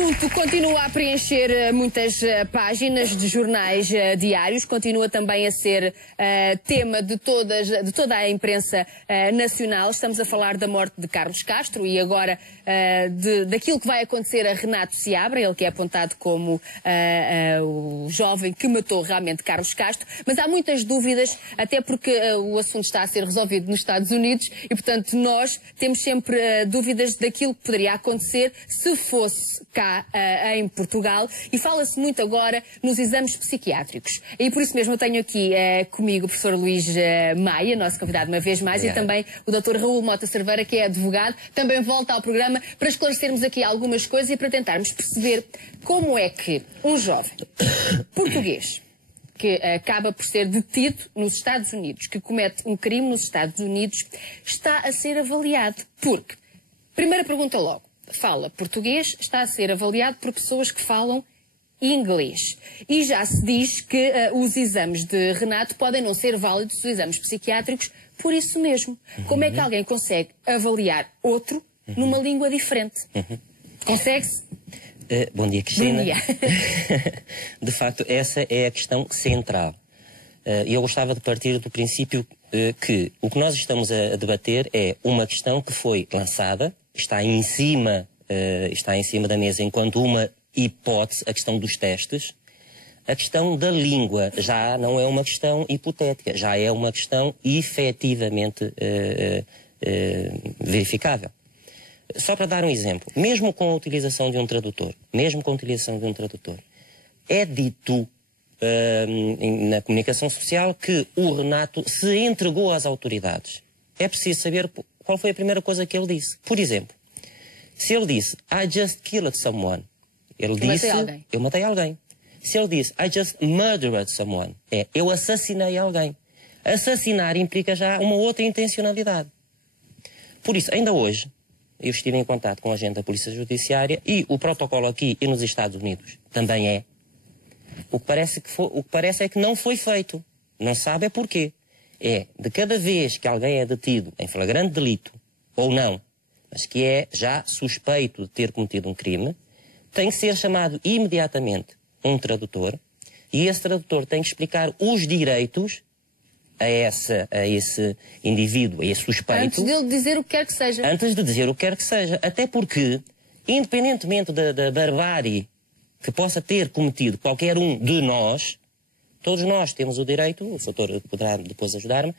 assunto continua a preencher muitas páginas de jornais diários, continua também a ser tema de toda a imprensa nacional. Estamos a falar da morte de Carlos Castro e agora daquilo que vai acontecer a Renato Seabra, ele que é apontado como o jovem que matou realmente Carlos Castro. Mas há muitas dúvidas, até porque o assunto está a ser resolvido nos Estados Unidos e, portanto, nós temos sempre dúvidas daquilo que poderia acontecer se fosse cá em Portugal, e fala-se muito agora nos exames psiquiátricos. E por isso mesmo eu tenho aqui comigo o professor Luís Maia, nosso convidado uma vez mais, e também o Dr. Raul Mota Cerveira, que é advogado, também volta ao programa para esclarecermos aqui algumas coisas e para tentarmos perceber como é que um jovem português que acaba por ser detido nos Estados Unidos, que comete um crime nos Estados Unidos, está a ser avaliado. Porque, primeira pergunta logo, fala português, está a ser avaliado por pessoas que falam inglês. E já se diz que os exames de Renato podem não ser válidos, os exames psiquiátricos, por isso mesmo. Como é que alguém consegue avaliar outro numa língua diferente? Consegue-se? Bom dia, Cristina. Bom dia. De facto, essa é a questão central. Eu gostava de partir do princípio que o que nós estamos a debater é uma questão que foi lançada, está em cima da mesa enquanto uma hipótese, a questão dos testes. A questão da língua já não é uma questão hipotética, já é uma questão efetivamente verificável. Só para dar um exemplo, mesmo com a utilização de um tradutor, é dito na comunicação social que o Renato se entregou às autoridades. É preciso saber qual foi a primeira coisa que ele disse. Por exemplo, se ele disse, I just killed someone, ele disse, eu matei alguém. Se ele disse, I just murdered someone, eu assassinei alguém. Assassinar implica já uma outra intencionalidade. Por isso, ainda hoje, eu estive em contato com o agente da Polícia Judiciária e o protocolo aqui e nos Estados Unidos também é. O que parece é que não foi feito. Não sabe é porquê. É de cada vez que alguém é detido em flagrante delito, ou não, mas que é já suspeito de ter cometido um crime, tem que ser chamado imediatamente um tradutor e esse tradutor tem que explicar os direitos a esse indivíduo, a esse suspeito. Antes dele dizer o que quer que seja. Antes de dizer o que quer que seja. Até porque, independentemente da barbárie que possa ter cometido qualquer um de nós, todos nós temos o direito, o doutor poderá depois ajudar-me,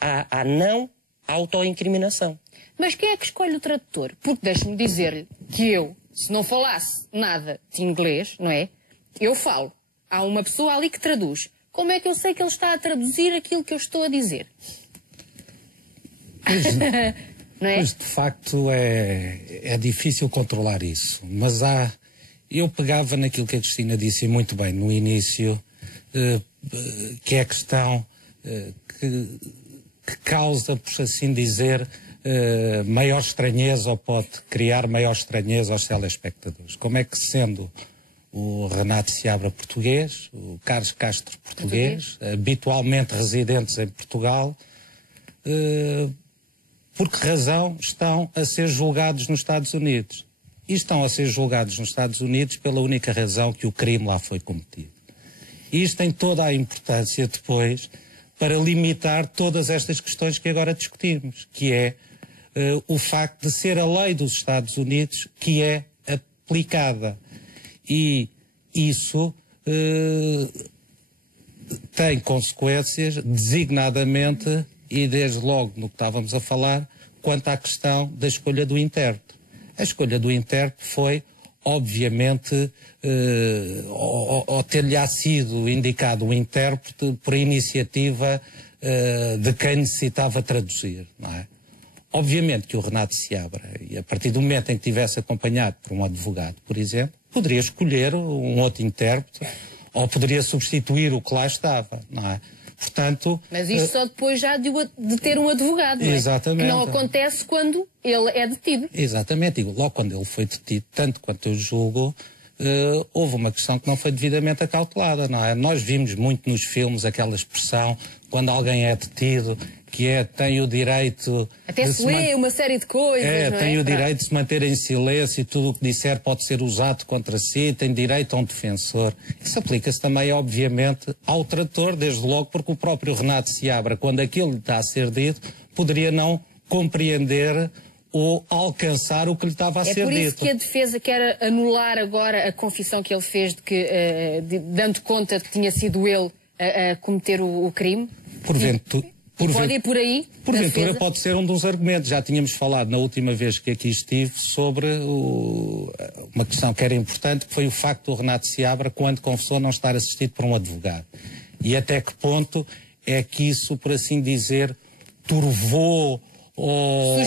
à não autoincriminação. Mas quem é que escolhe o tradutor? Porque deixe-me dizer-lhe que eu, se não falasse nada de inglês, não é? Eu falo. Há uma pessoa ali que traduz. Como é que eu sei que ele está a traduzir aquilo que eu estou a dizer? Não é? Mas, de facto, é difícil controlar isso. Mas eu pegava naquilo que a Cristina disse muito bem no início, que é a questão que causa, por assim dizer, maior estranheza, ou pode criar maior estranheza aos telespectadores. Como é que, sendo o Renato Seabra português, o Carlos Castro português, habitualmente residentes em Portugal, por que razão estão a ser julgados nos Estados Unidos? E estão a ser julgados nos Estados Unidos pela única razão que o crime lá foi cometido. E isto tem toda a importância depois para limitar todas estas questões que agora discutimos, que é o facto de ser a lei dos Estados Unidos que é aplicada. E isso tem consequências, designadamente, e desde logo no que estávamos a falar, quanto à questão da escolha do intérprete. A escolha do intérprete foi, obviamente, ou ter-lhe sido indicado o intérprete por iniciativa de quem necessitava traduzir, não é? Obviamente que o Renato Seabra, e a partir do momento em que tivesse acompanhado por um advogado, por exemplo, poderia escolher um outro intérprete ou poderia substituir o que lá estava, não é? Portanto, mas isto só depois já de ter um advogado, não é? Exatamente. Que não acontece quando ele é detido. Exatamente. Logo quando ele foi detido, tanto quanto eu julgo, houve uma questão que não foi devidamente acautelada, não é? Nós vimos muito nos filmes aquela expressão, quando alguém é detido, que é, tem o direito... Até se lê uma série de coisas, não é? Tem o direito de se manter em silêncio e tudo o que disser pode ser usado contra si, tem direito a um defensor. Isso aplica-se também, obviamente, ao trator, desde logo porque o próprio Renato Seabra, quando aquilo lhe está a ser dito, poderia não compreender ou alcançar o que lhe estava a ser dito. É por isso que a defesa quer anular agora a confissão que ele fez de que, dando conta de que tinha sido ele a cometer o crime? Pode ir por aí? Porventura pode ser um dos argumentos. Já tínhamos falado na última vez que aqui estive sobre uma questão que era importante, que foi o facto do Renato Seabra, quando confessou, não estar assistido por um advogado. E até que ponto é que isso, por assim dizer, turvou ou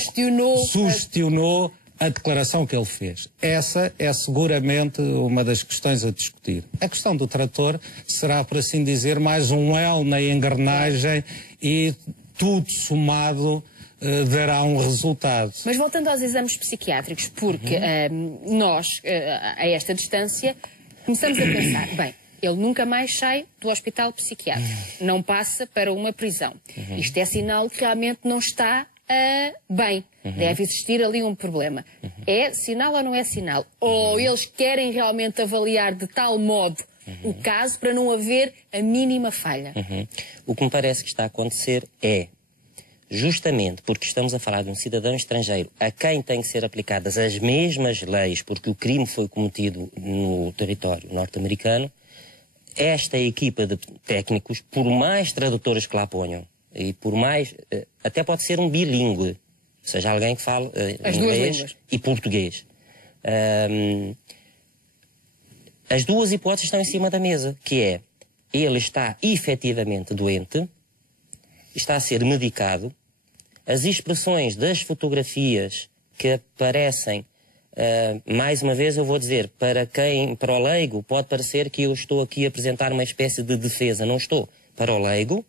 sugestionou a declaração que ele fez. Essa é seguramente uma das questões a discutir. A questão do trator será, por assim dizer, mais um elo na engrenagem e tudo somado dará um resultado. Mas voltando aos exames psiquiátricos, porque nós, a esta distância, começamos a pensar, bem, ele nunca mais sai do hospital psiquiátrico, não passa para uma prisão. Isto é sinal que realmente não está bem. Deve existir ali um problema. É sinal ou não é sinal? Ou eles querem realmente avaliar de tal modo o caso para não haver a mínima falha? O que me parece que está a acontecer é, justamente porque estamos a falar de um cidadão estrangeiro a quem têm que ser aplicadas as mesmas leis porque o crime foi cometido no território norte-americano, esta equipa de técnicos, por mais tradutores que lá ponham, e por mais, até pode ser um bilíngue, ou seja, alguém que fale inglês e português. As duas hipóteses estão em cima da mesa, que é, ele está efetivamente doente, está a ser medicado, as expressões das fotografias que aparecem, mais uma vez eu vou dizer, para o leigo pode parecer que eu estou aqui a apresentar uma espécie de defesa, não estou. Para o leigo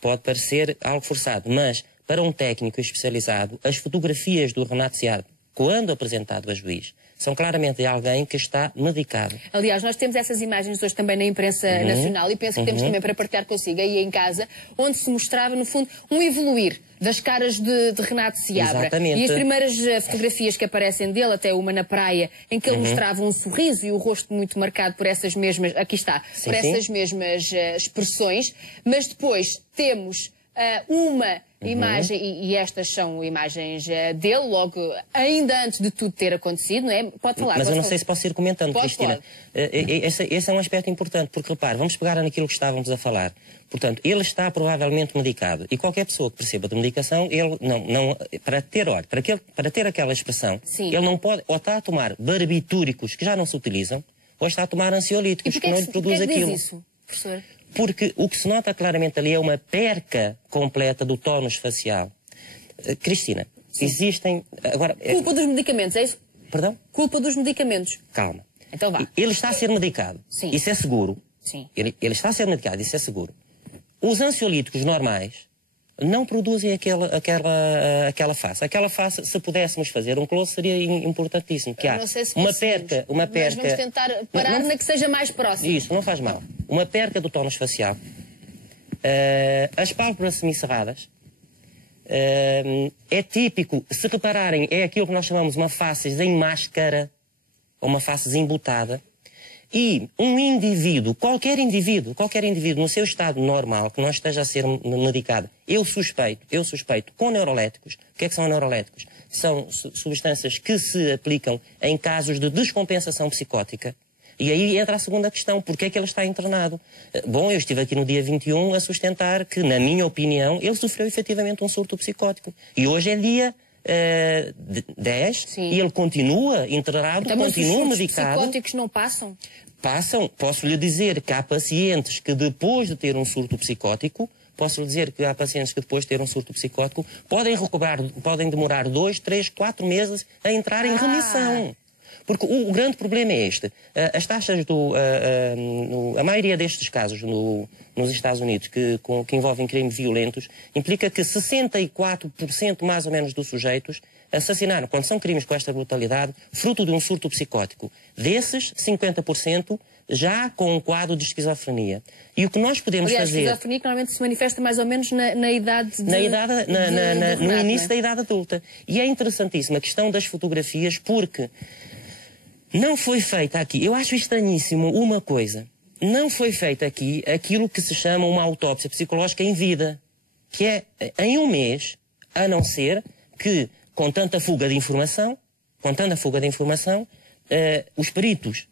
pode parecer algo forçado, mas para um técnico especializado, as fotografias do Renato Seabra, quando apresentado a juiz, são claramente de alguém que está medicado. Aliás, nós temos essas imagens hoje também na imprensa nacional e penso que temos também para partilhar consigo aí em casa, onde se mostrava, no fundo, um evoluir das caras de Renato Seabra. Exatamente. E as primeiras fotografias que aparecem dele, até uma na praia, em que ele mostrava um sorriso e o rosto muito marcado por essas mesmas, aqui está, por essas mesmas expressões, mas depois temos uma imagem, e estas são imagens dele, logo, ainda antes de tudo ter acontecido, não é? Pode falar. Mas eu não sei se posso ir comentando, Cristina. Esse é um aspecto importante, porque, repare, vamos pegar naquilo que estávamos a falar. Portanto, ele está provavelmente medicado. E qualquer pessoa que perceba de medicação, ele para ter aquela expressão, ele não pode, ou está a tomar barbitúricos que já não se utilizam, ou está a tomar ansiolíticos que não lhe produz aquilo. Diz isso, professor? Porque o que se nota claramente ali é uma perca completa do tónus facial. Cristina, existem... Agora, culpa dos medicamentos, é isso? Perdão? Culpa dos medicamentos. Calma. Então vá. Ele está a ser medicado. Sim. Isso é seguro. Sim. Ele está a ser medicado, isso é seguro. Os ansiolíticos normais não produzem aquela face. Aquela face, se pudéssemos fazer um close, seria importantíssimo. Que há não sei se uma perca... Mas vamos tentar parar na que seja mais próximo. Isso, não faz mal. Uma perca do tónus facial. As pálpebras semicerradas. É típico, se repararem, é aquilo que nós chamamos uma face em máscara, ou uma face desembutada. E um indivíduo, qualquer indivíduo, no seu estado normal, que não esteja a ser medicado, eu suspeito, com neuroléticos. O que é que são neuroléticos? São substâncias que se aplicam em casos de descompensação psicótica. E aí entra a segunda questão, porquê é que ele está internado? Bom, eu estive aqui no dia 21 a sustentar que, na minha opinião, ele sofreu efetivamente um surto psicótico. E hoje é dia 10 e ele continua internado, então, continua medicado. Os psicóticos não passam? Passam. Posso lhe dizer que há pacientes que depois de ter um surto psicótico, podem demorar 2, 3, 4 meses a entrar em remissão. Porque o grande problema é este. As taxas a maioria destes casos nos Estados Unidos que envolvem crimes violentos implica que 64% mais ou menos dos sujeitos assassinaram, quando são crimes com esta brutalidade, fruto de um surto psicótico. Desses, 50% já com um quadro de esquizofrenia. E o que nós podemos Aliás, fazer... a esquizofrenia que normalmente se manifesta mais ou menos na idade de... No início da idade adulta. E é interessantíssima a questão das fotografias, porque não foi feita aqui, eu acho estranhíssimo uma coisa, não foi feita aqui aquilo que se chama uma autópsia psicológica em vida, que é em um mês, a não ser que, com tanta fuga de informação, os peritos